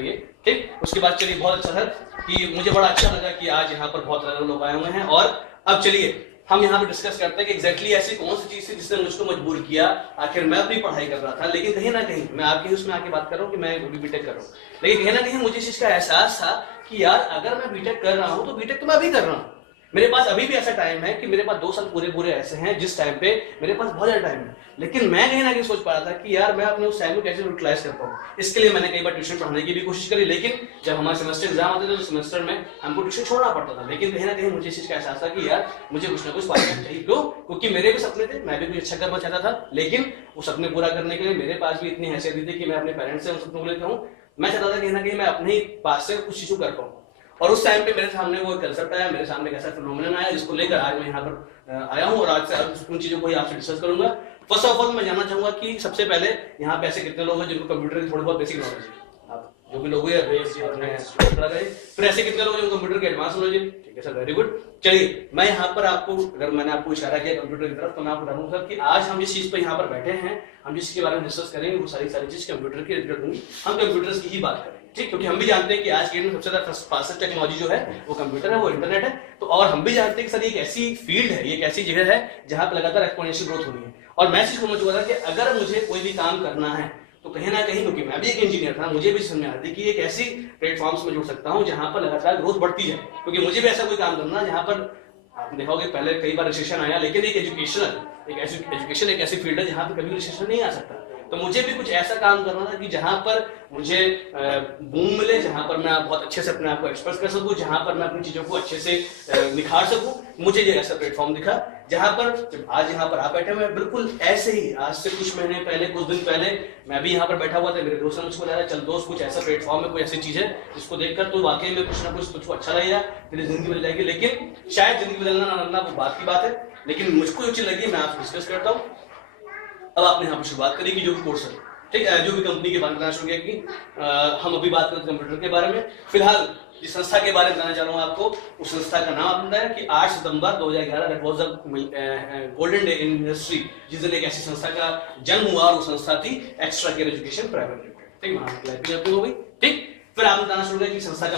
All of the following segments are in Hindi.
ये, ठीक। उसके बाद चलिए बहुत अच्छा सर कि मुझे बड़ा अच्छा लगा कि आज यहाँ पर बहुत सारे लोग आए हुए हैं, और अब चलिए हम यहाँ पे डिस्कस करते हैं कि एग्जैक्टली ऐसी कौन सी चीज थी जिसने मुझको मजबूर किया। आखिर मैं अपनी पढ़ाई कर रहा था, लेकिन कहीं ना कहीं मैं आपके उसमें आके बात कर रहा हूँ कि मैं बीटेक कर रहा हूँ, लेकिन कहीं ना कहीं मुझे इस चीज का एहसास था कि यार अगर मैं बीटेक कर रहा हूँ तो बीटेक तो मैं अभी कर रहा हूँ। मेरे पास अभी भी ऐसा टाइम है कि मेरे पास 2 साल पूरे ऐसे हैं जिस टाइम पे मेरे पास बहुत ज्यादा टाइम है, लेकिन मैं कहीं ना कहीं सोच पा रहा था कि यार मैं अपने उस टाइम को कैसे यूटिलाइज कर पाऊँ। इसके लिए मैंने कई बार ट्यूशन पढ़ाने की भी कोशिश करी, लेकिन जब हमारे सेमेस्टर एग्जाम आते थे तो सेमेस्टर में हमको ट्यूशन छोड़ना पड़ता था। लेकिन कहीं ना कहीं मुझे इस चीज का एहसास था कि यार मुझे कुछ ना कुछ पार्ट टाइम चाहिए। क्यों? क्योंकि मेरे भी सपने थे, मैं भी कुछ अच्छा करना चाहता था, लेकिन वो सपने पूरा करने के लिए मेरे पास भी इतनी हैसियत नहीं थी कि मैं अपने पेरेंट्स से उन सपनों को लेकर हूँ। मैं चाहता था कहीं ना कहीं मैं अपने ही पास से कुछ चीजों कर पाऊँ, और उस टाइम पे मेरे सामने वो कंसेप्ट आया, मेरे सामने एक ऐसा फिनोमेनन आया जिसको लेकर आज मैं यहाँ पर आया हूँ, और आज से उन चीजों को ही आपसे डिस्कस करूंगा। फर्स्ट ऑफ ऑल मैं जानना चाहूंगा कि सबसे पहले यहाँ पे ऐसे कितने लोग हैं जिनको कंप्यूटर की थोड़ी बहुत बेसिक नॉलेज है? आप जो भी लोग हैं फिर ऐसे कितने लोग जिनको कंप्यूटर की एडवांस नॉलेज है? ठीक है सर, वेरी गुड। चलिए मैं यहाँ पर आपको, अगर मैंने आपको इशारा किया कंप्यूटर की तरफ, तो मैं आपको बताऊंगा सर कि आज हम जिस चीज पर यहाँ पर बैठे हैं, हम जिसके बारे में डिस्कस करेंगे वो सारी चीज कंप्यूटर की रिलेटेड होंगी। हम कंप्यूटर्स की ही बात करेंगे, ठीक, क्योंकि हम भी जानते हैं कि आज के सबसे ज्यादा फास्टेस्ट टेक्नोलॉजी जो है वो कंप्यूटर है, वो इंटरनेट है। तो और हम भी जानते हैं कि सर ये एक ऐसी फील्ड है, ये एक ऐसी जगह है जहां पर लगातार एक्सपोनेंशियल ग्रोथ हो रही है। और मैं चीज समझ चुका था कि अगर मुझे कोई भी काम करना है तो कहीं ना कहीं, क्योंकि मैं भी एक इंजीनियर था, मुझे भी समझ आ रही कि एक ऐसी प्लेटफॉर्म्स में जुड़ सकता हूं जहां पर लगातार ग्रोथ बढ़ती जाए। क्योंकि मुझे भी ऐसा कोई काम करना जहां पर, आप देखोगे पहले कई बार रिसेशन आया, लेकिन एक एजुकेशन एक ऐसी फील्ड है जहां पर कभी रिसेशन नहीं आ सकता। तो मुझे भी कुछ ऐसा काम करना था कि जहां पर मुझे बूम मिले, जहां पर मैं बहुत अच्छे से अपने आप को एक्सप्रेस कर सकूं, जहां पर मैं अपनी चीजों को अच्छे से निखार सकूं। मुझे ये ऐसा प्लेटफॉर्म दिखा जहां पर, जब आज यहाँ पर आप बैठे हुए, बिल्कुल ऐसे ही आज से कुछ महीने पहले, कुछ दिन पहले मैं भी यहाँ पर बैठा हुआ था। मेरे दोस्त ने मुझको बताया, चल दोस्त कुछ ऐसा प्लेटफॉर्म है, कोई ऐसी चीज है जिसको देखकर तो वाकई में कुछ ना कुछ तुझको अच्छा लगेगा, तेरी जिंदगी बदल जाएगी। लेकिन शायद जिंदगी बदलना ना बदलना वो बात की बात है, लेकिन मुझको जो चीज लगी मैं आपसे डिस्कस करता हूँ। अब आपने यहाँ पर शुरुआत करी कि जो भी कोर्स है, ठीक है, जो भी कंपनी के बारे में बताना शुरू किया कि हम अभी बात करते हैं कंप्यूटर के बारे में। फिलहाल जिस संस्था के बारे में बताना चाह रहा हूँ आपको, उस संस्था का नाम आपने बताया कि 8 सितंबर 2011 that was the golden day in history, जिस दिन एक ऐसी संस्था का जन्म हुआ, और वो संस्था थी extra care education private limited, ठीक, महाराष्ट्र हो गई, ठीक। फिर आपने बताना शुरू किया कि संस्था का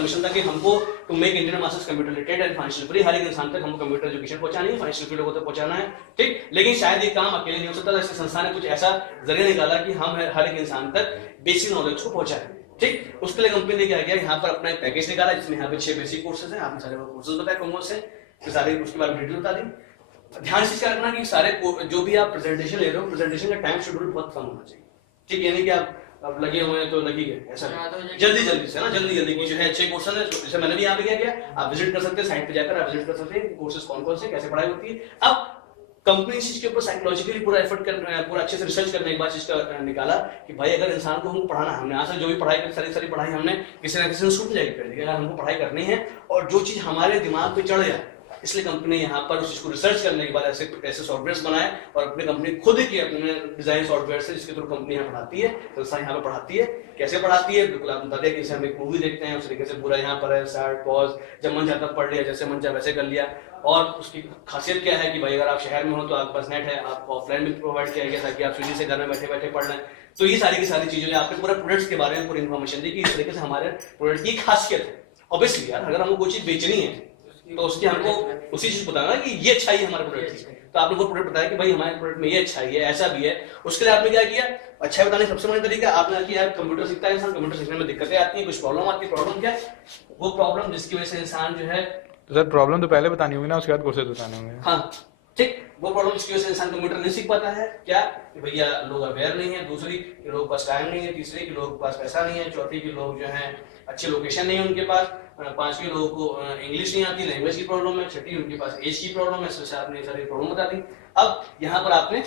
मिशन था कि हमको to make Indian masses computer literate and financial free, हर एक इंसान तक हमको कंप्यूटर एजुकेशन पहुंचानी है, फाइनेंशियल फ्री लोगों तक पहुंचाना है, ठीक। लेकिन शायद ये काम अकेले नहीं हो सकता, इसलिए संस्था ने कुछ ऐसा जरिया निकाला कि हम हर एक इंसान तक बेसिक नॉलेज को पहुंचाएं, ठीक। उसके लिए कंपनी ने क्या किया, यहाँ पर अपना एक पैकेज निकाला जिसमें यहाँ पे 6 बेसिक कोर्सेज हैं। आपने सारे कोर्सेज बताए कौन से, फिर सारे उसके बारे में डिटेल बता दी। ध्यान से इसका रखना कि सारे जो भी आप प्रेजेंटेशन ले रहे हो, प्रेजेंटेशन का टाइम शेड्यूल बहुत कम होना चाहिए, ठीक। यानी कि आप अब लगे हुए हैं तो लगी गए, ऐसा जल्दी से ना, जल्दी की जो है 6 कोर्सेज है, जैसे मैंने भी यहाँ पे क्या किया, आप विजिट कर सकते हैं, साइट पे जाकर आप विजिट कर सकते हैं कोर्सेज कौन से, कैसे पढ़ाई होती है। अब कंपनी इस चीज के ऊपर साइकोलॉजिकली पूरा एफर्ट कर, पूरा अच्छे से रिसर्च करने के बाद चीज का निकाला कि भाई अगर इंसान को हमको पढ़ाना, हमने आज तक जो भी पढ़ाई करी, सारी पढ़ाई हमने किसी ना किसी छूट जाएगी कर दी, अगर हमको पढ़ाई करनी है और जो चीज हमारे दिमाग पे चढ़ जाए, इसलिए कंपनी ने यहाँ पर उस चीज को रिसर्च करने के बाद ऐसे सॉफ्टवेयर बनाए, और अपनी कंपनी खुद ही अपने डिजाइन सॉफ्टवेयर से, जिसके थ्रू कंपनी यहाँ पढ़ाती है, संस्था यहाँ पे पढ़ाती है। कैसे पढ़ाती है? बिल्कुल आप बता दें कि हम एक मूवी देखते हैं उस तरीके से पूरा यहाँ पर है, स्टार्ट पॉज, जब मन चाहता पढ़ लिया, जैसे मन चाहे वैसे कर लिया। और उसकी खासियत क्या है कि भाई अगर आप शहर में हो तो आपके पास नेट है, आपको ऑफलाइन भी प्रोवाइड किया गया ताकि आप स्विगी से घर में बैठे बैठे पढ़ लें। तो ये सारी की सारी चीजें, आपने पूरे प्रोडक्ट्स के बारे में पूरी इन्फॉर्मेशन दी कि इस तरीके से हमारे प्रोडक्ट की खासियत है। ऑब्वियसली यार अगर हमको कोई चीज बेचनी है तो उसकी हमको उसी चीज बताना कि ये अच्छाई है हमारे प्रोडक्ट की। तो आपने वो प्रोडक्ट बताया कि भाई हमारे प्रोडक्ट में ये अच्छाई है, ऐसा भी है। उसके लिए आपने क्या किया, अच्छा बताने सबसे बड़ा तरीका आपने किया, कंप्यूटर सीखता है इंसान, कंप्यूटर सीखने में दिक्कतें आती हैं, कुछ प्रॉब्लम आती है। प्रॉब्लम क्या है? वो प्रॉब्लम जिसकी वजह से इंसान जो है, तो सर प्रॉब्लम तो पहले बतानी होगी ना, उसके बाद कोर्सेज बताने होंगे। हाँ ठीक, वो प्रॉब्लम जिसकी वजह से इंसान कंप्यूटर नहीं सीख पाता है। क्या कि भैया लोग अवेयर नहीं है, दूसरी कि लोग पास टाइम नहीं है, तीसरी कि लोग पास पैसा नहीं है, चौथी कि लोग जो है अच्छे लोकेशन नहीं है उनके पास, पांचवी लोगों को इंग्लिश नहीं आती, लैंग्वेज की प्रॉब्लम है, छठी उनके पास एज की प्रॉब्लम है। इससे आपने सारी प्रॉब्लम बता दी। अब यहाँ पर आपने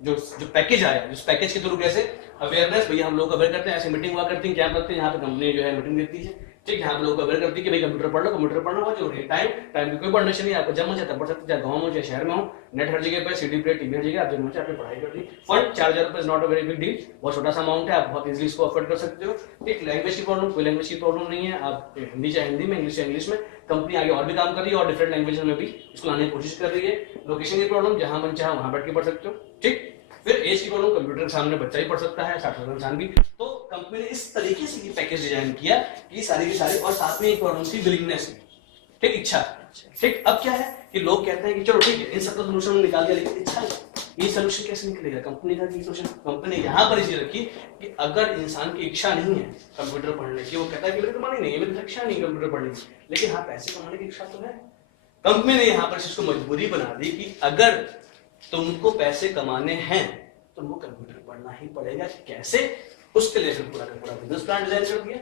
जो पैकेज आया, जिस पैकेज के थ्रू कैसे अवेयरनेस, भैया हम लोग अवेयर करते हैं, ऐसी मीटिंग हुआ करती है, क्या करते हैं यहाँ पे कंपनी जो है मीटिंग देती है, ठीक, यहाँ पे लोग अवेयर करती है कि भाई कंप्यूटर पढ़ लो, कंप्यूटर पढ़ना बहुत जरूरी है। टाइम की कोई कंडीशन नहीं, आपको जब मन चाहे पढ़ सकते, चाहे गाँव में चाहे शहर में हो, नेट हर जगह पे, सीडी प्लेट टीवी हर जगह, आप जब मन चाहे आपने पढ़ाई कर दी। फंड 4000 रुपए is not a very big deal, बहुत छोटा सा अमाउंट है, आप बहुत इजीली इसको अफोर्ड कर सकते हो। ठीक, लैंग्वेज की प्रॉब्लम, कोई लैंग्वेज की प्रॉब्लम नहीं है, आप हिंदी चाहे हिंदी में, इंग्लिश चाहे इंग्लिश में, कंपनी आगे और भी काम कर रही है और डिफरेंट लैंग्वेज में भी इसको लाने की कोशिश कर रही है। लोकेशन की प्रॉब्लम, जहां मन चाहे वहां बैठ के पढ़ सकते हो। ठीक, फिर एज की प्रॉब्लम, कंप्यूटर के सामने बच्चा ही पढ़ सकता है, 60 साल इंसान भी। तो कंपनी ने इस तरीके से ये पैकेज डिजाइन किया कि सारी की सारी, और साथ में एक प्रॉब्लम थी विलिंगनेस की, ठीक, इच्छा, ठीक। अब क्या है कि लोग कहते हैं कि चलो ठीक है, इन सबका सोल्यूशन निकाल दिया, लेकिन इच्छा ये सोल्यूशन कैसे निकलेगा? कंपनी का ये सोल्यूशन, कंपनी ने यहाँ पर इसे रखी कि अगर इंसान की इच्छा नहीं है कंप्यूटर पढ़ने की, वो कहता है कि मेरे को मन ही नहीं है, मेरी इच्छा नहीं कंप्यूटर पढ़ने की, लेकिन हाँ पैसे कमाने की इच्छा तो है। कंपनी ने यहाँ पर इसको मजबूरी बना दी कि अगर तुमको पैसे कमाने हैं तुमको कंप्यूटर पढ़ना ही पड़ेगा। कैसे? उसके लिए फिर पूरा का पूरा बिजनेस प्लान डिजाइन कर दिया।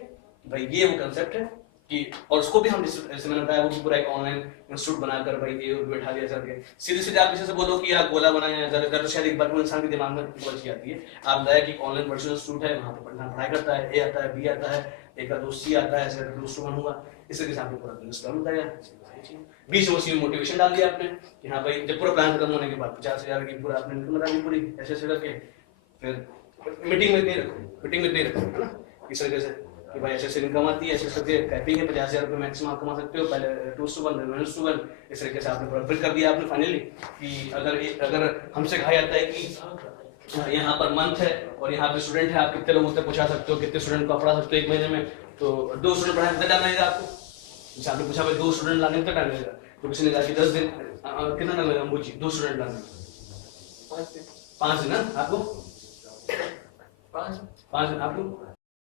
भाई ये वो कंसेप्ट है कि, और उसको भी हम जैसे मैंने बताया वो भी पूरा एक ऑनलाइन इंस्टीट्यूट बनाकर भाई ये बैठा दिया सर के। सीधे सीधे आप किसी से बोलो कि आप गोला बनाए जरा, तो शायद एक बार को इंसान के दिमाग में पहुंच जाती है। आप बताया कि ऑनलाइन वर्चुअल इंस्टीट्यूट है, वहां पर पढ़ाई करता है, ए आता है, बी आता है, एक का दोस्त सी आता है, ऐसे दोस्त स्टूडेंट हुआ, इस तरीके से आपने पूरा बिजनेस प्लान बताया। बीच में उसी में मोटिवेशन डाल दिया आपने कि हाँ भाई, जब पूरा प्लान खत्म होने के बाद 50,000 की पूरा आपने इनकम बता दी पूरी, ऐसे ऐसे करके फिर मीटिंग में नहीं रखो, मीटिंग में नहीं रखो, है ना, इस तरीके से कि भाई ऐसे ऐसे इनकम आती है, ऐसे करके कैपिंग है, 50,000 रुपये मैक्सिमम आप कमा सकते हो, पहले 2:1 1:1, इस तरीके से आपने पूरा फिल कर दिया आपने फाइनली कि अगर हमसे कहा जाता है कि यहाँ पर मंथ है और यहाँ पे स्टूडेंट है, आप कितने लोगों तक पहुंचा सकते हो, कितने स्टूडेंट को पढ़ा सकते हो एक महीने में, तो 2 स्टूडेंट पढ़ाने कितना टाइम लगेगा आपको? जैसे आपने पूछा भाई 2 स्टूडेंट लाने में कितना टाइम लगेगा, तो किसी ने कहा कि 10 दिन। कितना टाइम लगेगा मुझे 2 स्टूडेंट लाने में? 5 दिन। 5 दिन ना आपको? 5 दिन आपको?